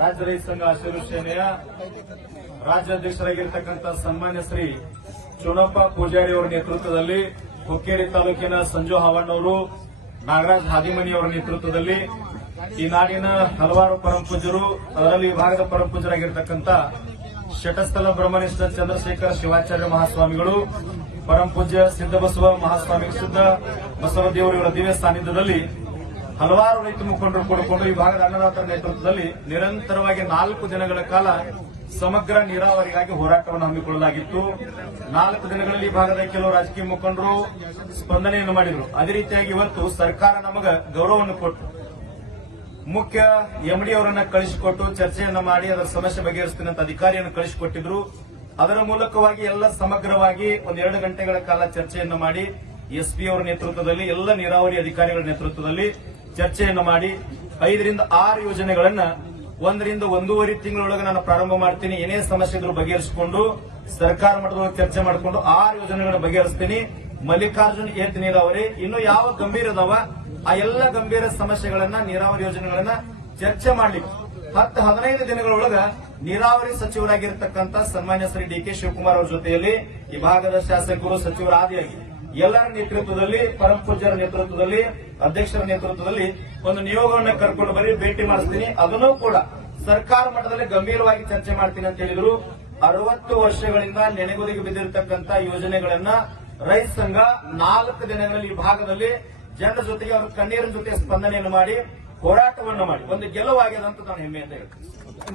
ರಾಜ್ಯ ರೈತ ಸಂಘ ಹಸಿರು ಸೇನೆಯ ರಾಜ್ಯಾಧ್ಯಕ್ಷರಾಗಿರ್ತಕ್ಕಂಥ ಸನ್ಮಾನ್ಯ ಶ್ರೀ ಚುನಪ್ಪ ಪೂಜಾರಿ ಅವರ ನೇತೃತ್ವದಲ್ಲಿ ಹುಕ್ಕೇರಿ ತಾಲೂಕಿನ ಸಂಜು ಹಾವಣ್ಣವರು, ನಾಗರಾಜ್ ಹಾದಿಮನಿ ಅವರ ನೇತೃತ್ವದಲ್ಲಿ ಈ ನಾಡಿನ ಹಲವಾರು ಪರಮಪೂಜ್ಯರು, ಅದರಲ್ಲಿ ವಿಭಾಗದ ಪರಮಪೂಜ್ಯರಾಗಿರ್ತಕ್ಕಂಥ ಶಟಸ್ಥಲ ಬ್ರಹ್ಮನಿಷ್ಠ ಚಂದ್ರಶೇಖರ ಶಿವಾಚಾರ್ಯ ಮಹಾಸ್ವಾಮಿಗಳು, ಪರಮಪೂಜ್ಯ ಸಿದ್ದಬಸವ ಮಹಾಸ್ವಾಮಿ, ಸಿದ್ದ ಬಸವದೇವರು ಇವರ ದಿವ್ಯ ಸಾನ್ನಿಧ್ಯದಲ್ಲಿ ಹಲವಾರು ರೈತ ಮುಖಂಡರು ಕೂಡಿಕೊಂಡು ಈ ಭಾಗದ ಅನ್ನದಾತರ ನೇತೃತ್ವದಲ್ಲಿ ನಿರಂತರವಾಗಿ 4 ದಿನಗಳ ಕಾಲ ಸಮಗ್ರ ನೀರಾವರಿಗಾಗಿ ಹೋರಾಟವನ್ನು ಹಮ್ಮಿಕೊಳ್ಳಲಾಗಿತ್ತು. 4 ದಿನಗಳಲ್ಲಿ ಈ ಭಾಗದ ಕೆಲವು ರಾಜಕೀಯ ಮುಖಂಡರು ಸ್ಪಂದನೆಯನ್ನು ಮಾಡಿದರು. ಅದೇ ರೀತಿಯಾಗಿ ಇವತ್ತು ಸರ್ಕಾರ ನಮಗ ಗೌರವವನ್ನು ಕೊಟ್ಟು ಮುಖ್ಯ ಎಂಡಿ ಅವರನ್ನ ಕಳಿಸಿಕೊಟ್ಟು ಚರ್ಚೆಯನ್ನ ಮಾಡಿ ಅದರ ಸಮಸ್ಯೆ ಬಗೆಹರಿಸ್ತೀನಿ ಅಂತ ಅಧಿಕಾರಿಯನ್ನು ಕಳಿಸಿಕೊಟ್ಟಿದ್ರು. ಅದರ ಮೂಲಕವಾಗಿ ಎಲ್ಲ ಸಮಗ್ರವಾಗಿ 1-2 ಗಂಟೆಗಳ ಕಾಲ ಚರ್ಚೆಯನ್ನು ಮಾಡಿ ಎಸ್ಪಿ ಅವರ ನೇತೃತ್ವದಲ್ಲಿ ಎಲ್ಲ ನೀರಾವರಿ ಅಧಿಕಾರಿಗಳ ನೇತೃತ್ವದಲ್ಲಿ ಚರ್ಚೆಯನ್ನು ಮಾಡಿ 5 ರಿಂದ 6 ಯೋಜನೆಗಳನ್ನ 1 ರಿಂದ 1.5 ತಿಂಗಳೊಳಗೆ ನಾನು ಪ್ರಾರಂಭ ಮಾಡ್ತೀನಿ. ಏನೇ ಸಮಸ್ಯೆ ಇದ್ರೂ ಬಗೆಹರಿಸಿಕೊಂಡು ಸರ್ಕಾರ ಮಟ್ಟದೊಳಗೆ ಚರ್ಚೆ ಮಾಡಿಕೊಂಡು 6 ಯೋಜನೆಗಳನ್ನ ಬಗೆಹರಿಸ್ತೀನಿ. ಮಲ್ಲಿಕಾರ್ಜುನ್ ಏತ್ ನೀರಾವರಿ ಇನ್ನು ಯಾವ ಗಂಭೀರ ಅದಾವ ಆ ಎಲ್ಲ ಗಂಭೀರ ಸಮಸ್ಯೆಗಳನ್ನ ನೀರಾವರಿ ಯೋಜನೆಗಳನ್ನ ಚರ್ಚೆ ಮಾಡ್ಲಿಕ್ಕೆ 10-15 ದಿನಗಳೊಳಗ ನೀರಾವರಿ ಸಚಿವರಾಗಿರ್ತಕ್ಕಂಥ ಸನ್ಮಾನ್ಯ ಶ್ರೀ ಡಿ ಕೆ ಶಿವಕುಮಾರ್ ಅವರ ಜೊತೆಯಲ್ಲಿ ಈ ಭಾಗದ ಶಾಸಕರು, ಸಚಿವರ ಆದಿಯಾಗಿ ಎಲ್ಲರ ನೇತೃತ್ವದಲ್ಲಿ, ಪರಮಪೂಜ್ಯರ ನೇತೃತ್ವದಲ್ಲಿ, ಅಧ್ಯಕ್ಷರ ನೇತೃತ್ವದಲ್ಲಿ ಒಂದು ನಿಯೋಗವನ್ನು ಕರ್ಕೊಂಡು ಬರೀ ಭೇಟಿ ಮಾಡಿಸ್ತೀನಿ. ಅದನ್ನೂ ಕೂಡ ಸರ್ಕಾರ ಮಟ್ಟದಲ್ಲಿ ಗಂಭೀರವಾಗಿ ಚರ್ಚೆ ಮಾಡ್ತೀನಿ ಅಂತ ಹೇಳಿದ್ರು. 60 ವರ್ಷಗಳಿಂದ ನೆನೆಗುದಿಗೆ ಬಿದ್ದಿರತಕ್ಕಂಥ ಯೋಜನೆಗಳನ್ನ ರೈತ ಸಂಘ 4 ದಿನಗಳಲ್ಲಿ ಈ ಭಾಗದಲ್ಲಿ ಜನರ ಜೊತೆಗೆ ಅವರ ಕಣ್ಣೀರಿನ ಜೊತೆ ಸ್ಪಂದನೆಯನ್ನು ಮಾಡಿ ಹೋರಾಟವನ್ನು ಮಾಡಿ ಒಂದು ಗೆಲುವಾಗಿದೆ ಅಂತ ನಾನು ಹೆಮ್ಮೆಯಿಂದ ಹೇಳ್ತೀನಿ.